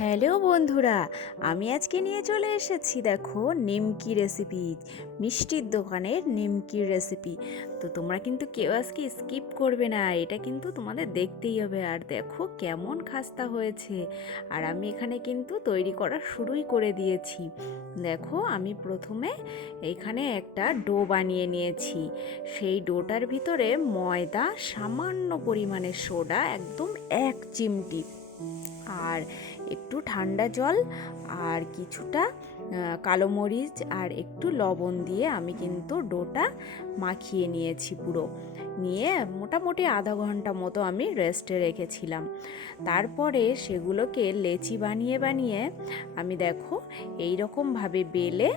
Hello বন্ধুরা, আমি আজকে নিয়ে চলে এসেছি দেখো নিমকি রেসিপি মিষ্টির দোকানের নিমকির রেসিপি তো তোমরা কিন্তু কেউ আজকে স্কিপ করবে না, এটা কিন্তু তোমাদের দেখতেই হবে। আর দেখো কেমন খাস্তা হয়েছে, আর আমি এখানে কিন্তু তৈরি করা শুরুই করে দিয়েছি। দেখো আমি প্রথমে এখানে একটা ডো বানিয়ে নিয়েছি। সেই ডোটার ভিতরে ময়দা, সামান্য পরিমাণে সোডা, একদম এক চিমটি। আর একটু ঠান্ডা জল আর কিছুটা কালো মরিচ আর একটু লবণ দিয়ে আমি কিন্তু ডোটা মাখিয়ে নিয়েছি পুরো। নিয়ে মোটামুটি আধা ঘণ্টা মতো আমি রেস্টে রেখেছিলাম। তারপরে সেগুলোকে লেচি বানিয়ে বানিয়ে আমি দেখো এই রকমভাবে বেলে,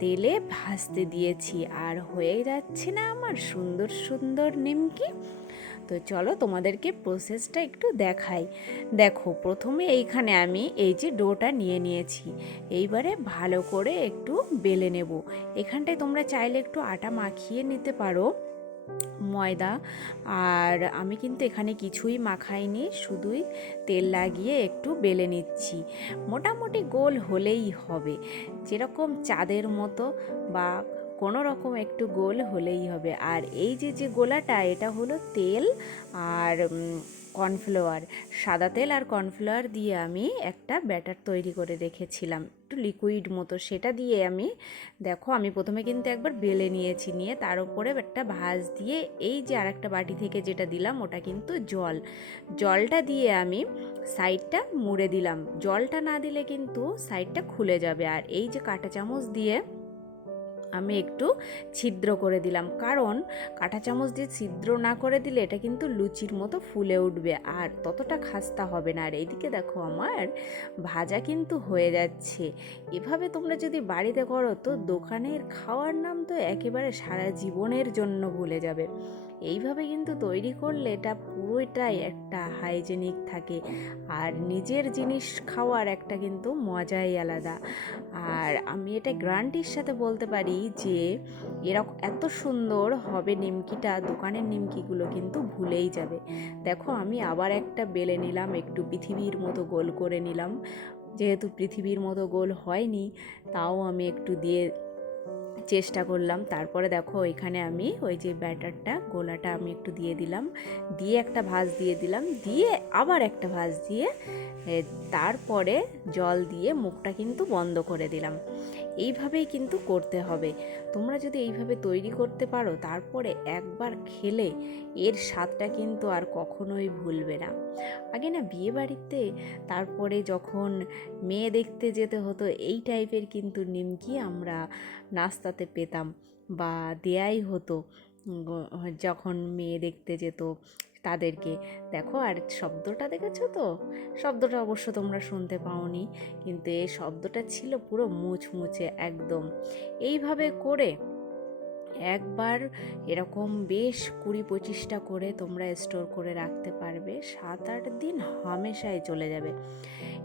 তেলে ভাজতে দিয়েছি। আর হয়ে যাচ্ছে না আমার সুন্দর সুন্দর নিমকি। তো চলো তোমাদেরকে প্রসেসটা একটু দেখাই। দেখো, প্রথমে এইখানে আমি এই যে ডোটা নিয়ে নিয়েছি। এইবারে ভালো করে একটু বেলে নেব। এখানটায় তোমরা চাইলে একটু আটা মাখিয়ে নিতে পারো, ময়দা। আর আমি কিন্তু এখানে কিছুই মাখাইনি, শুধুই তেল লাগিয়ে একটু বেলে নিচ্ছি। মোটামুটি গোল হলেই হবে। যেরকম চাঁদের মতো বা কোনো রকম একটু গোল হলেই হবে। আর এই যে যে গোলাটা, এটা হলো তেল আর কর্নফ্লাওয়ার। সাদা তেল আর কর্নফ্লাওয়ার দিয়ে আমি একটা ব্যাটার তৈরি করে রেখেছিলাম। একটু লিকুইড মতো। সেটা দিয়ে আমি, দেখো, আমি প্রথমে কিন্তু একবার বেলে নিয়েছি। নিয়ে তার উপরে একটা ভাঁজ দিয়ে এই যে আরেকটা বাটি থেকে যেটা দিলাম, ওটা কিন্তু জল। জলটা দিয়ে আমি সাইডটা মুড়ে দিলাম। জলটা না দিলে কিন্তু সাইডটা খুলে যাবে। আর এই যে কাঁটা চামচ দিয়ে আমি একটু ছিদ্র করে দিলাম। কারণ কাঁটা চামচ দিয়ে ছিদ্র না করে দিলে এটা কিন্তু লুচির মতো ফুলে উঠবে আর ততটা খাস্তা হবে না। আর এইদিকে দেখো আমার ভাজা কিন্তু হয়ে যাচ্ছে। এভাবে তোমরা যদি বাড়িতে করো তো দোকানের খাওয়ার নাম তো একেবারে সারা জীবনের জন্য ভুলে যাবে। এইভাবে কিন্তু তৈরি করলে এটা পুরোটাই একটা হাইজেনিক থাকে। আর নিজের জিনিস খাওয়ার একটা কিন্তু মজাই আলাদা। আর আমি এটা গ্রান্টির সাথে বলতে পারি যে এরকম এত সুন্দর হবে নিমকিটা, দোকানের নিমকিগুলো কিন্তু ভুলেই যাবে। দেখো, আমি আবার একটা বেলে নিলাম, একটু পৃথিবীর মতো গোল করে নিলাম। যেহেতু পৃথিবীর মতো গোল হয়নি, তাও আমি একটু দিয়ে চেষ্টা করলাম। তারপরে দেখো এখানে আমি ওই যে ব্যাটারটা, গোলাটা আমি একটু দিয়ে দিলাম। দিয়ে একটা ভাজ দিয়ে দিলাম। দিয়ে আবার একটা ভাজ দিয়ে তারপরে জল দিয়ে মুখটা কিন্তু বন্ধ করে দিলাম। এইভাবেই কিন্তু করতে হবে। তোমরা যদি এইভাবে তৈরি করতে পারো, তারপরে একবার খেলে এর স্বাদটা কিন্তু আর কখনোই ভুলবে না। আগে না বিয়ে বাড়িতে তারপরে যখন মেয়ে দেখতে যেতে হতো, এই টাইপের কিন্তু নিমকি আমরা নাস্তাতে পেতাম বা দেয়াই হতো। যখন মেয়ে দেখতে যেত তাদেরকে। দেখো, আর শব্দটা দেখেছ তো? শব্দটা অবশ্য তোমরা শুনতে পাওনি, কিন্তু এই শব্দটা ছিল পুরো মুচমুচে একদম। এইভাবে করে একবার এরকম বেশ কুড়ি পঁচিশটা করে তোমরা স্টোর করে রাখতে পারবে। সাত আট দিন হামেশাই চলে যাবে।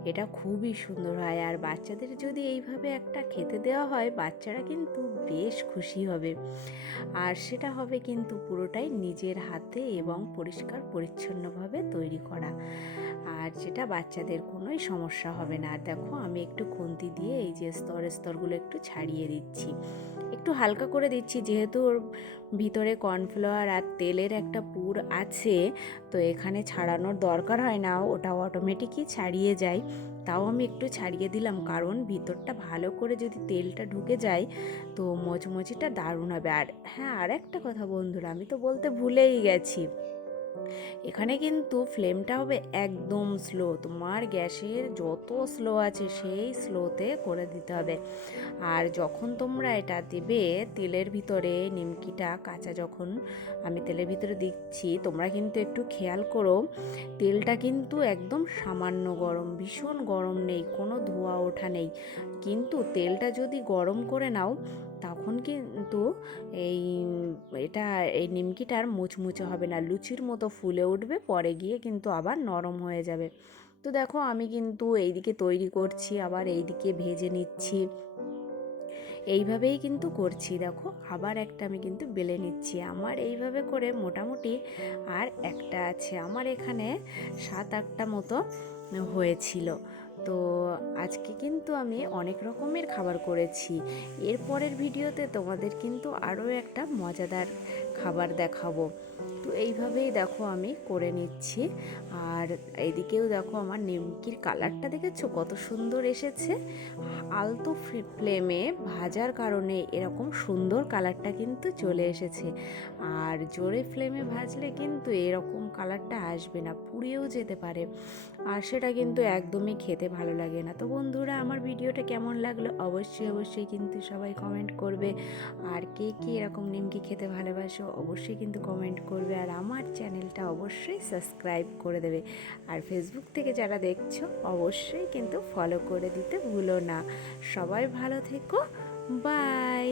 এটা খুবই সুন্দর হয়। আর বাচ্চাদের যদি এইভাবে একটা খেতে দেওয়া হয়, বাচ্চারা কিন্তু বেশ খুশি হবে। আর সেটা হবে কিন্তু পুরোটাই নিজের হাতে এবং পরিষ্কার, পরিচ্ছন্নভাবে তৈরি করা। আর যেটা বাচ্চাদের কোনোই সমস্যা হবে না। আর দেখো, আমি একটু খুন্তি দিয়ে এই যে স্তর স্তরগুলো একটু ছাড়িয়ে দিচ্ছি। একটু হালকা করে দিচ্ছি, যেহেতু ওর ভিতরে কর্নফ্লাওয়ার আর তেলের একটা পুর আছে, তো এখানে ছাড়ানোর দরকার হয় না ওটা অটোমেটিকই ছাড়িয়ে যায়। তাও আমি একটু ছাড়িয়ে দিলাম, কারণ ভিতরটা ভালো করে যদি তেলটা ঢুকে যায়, তো মচমচিটা দারুণ হবে। আর হ্যাঁ আর একটা কথা বন্ধুরা, আমি তো বলতে ভুলেই গেছি। এখানে কিন্তু ফ্লেমটা হবে একদম স্লো। তোমার গ্যাসের যত স্লো আছে সেই স্লোতে করে দিতে হবে। আর যখন তোমরা এটা দেবে, তেলের ভিতরে নিমকিটা কাঁচা যখন আমি তেলের ভিতরে দিচ্ছি, তোমরা কিন্তু একটু খেয়াল করো, তেলটা কিন্তু একদম সামান্য গরম, ভীষণ গরম নেই, কোনো ধোয়া ওঠা নেই। কিন্তু তেলটা যদি গরম করে নাও তখন কিন্তু এই এটা, এই নিমকিটার মুচমুচে হবে না, লুচির মতো ফুলে উঠবে, পরে গিয়ে কিন্তু আবার নরম হয়ে যাবে। তো দেখো আমি কিন্তু এইদিকে তৈরি করছি, আবার এইদিকে ভেজে নিচ্ছি। এইভাবেই কিন্তু করছি, দেখো আবার একটা আমি কিন্তু বেলে নিচ্ছি। আমার এইভাবে করে মোটামুটি আর একটা আছে, আমার এখানে সাত আটটা মতো হয়েছিল। তো আজকে কিন্তু আমি অনেক রকমের খাবার করেছি। এরপরের ভিডিওতে তোমাদের কিন্তু আরও একটা মজাদার খাবার দেখাবো। তো এইভাবেই দেখো আমি করে নিচ্ছি। আর এদিকেও দেখো আমার নিমকির কালারটা দেখেছ? কত সুন্দর এসেছে। আলতো ফ্লেমে ভাজার কারণে এরকম সুন্দর কালারটা কিন্তু চলে এসেছে। আর জোরে ফ্লেমে ভাজলে কিন্তু এরকম কালারটা আসবে না পুড়িয়েও যেতে পারে। আর সেটা কিন্তু একদমই খেতে ভালো লাগে না। তো বন্ধুরা, আমার ভিডিওটা কেমন লাগল? অবশ্যই অবশ্যই কিন্তু সবাই কমেন্ট করবে। আর কে কে এরকম নিমকি খেতে ভালোবাসো, অবশ্যই কিন্তু কমেন্ট করবে। আর আমার চ্যানেলটা অবশ্যই সাবস্ক্রাইব করে দেবে। আর ফেসবুক থেকে যারা দেখছ, অবশ্যই কিন্তু ফলো করে দিতে ভুলো না। সবাই ভালো থেকো। বাই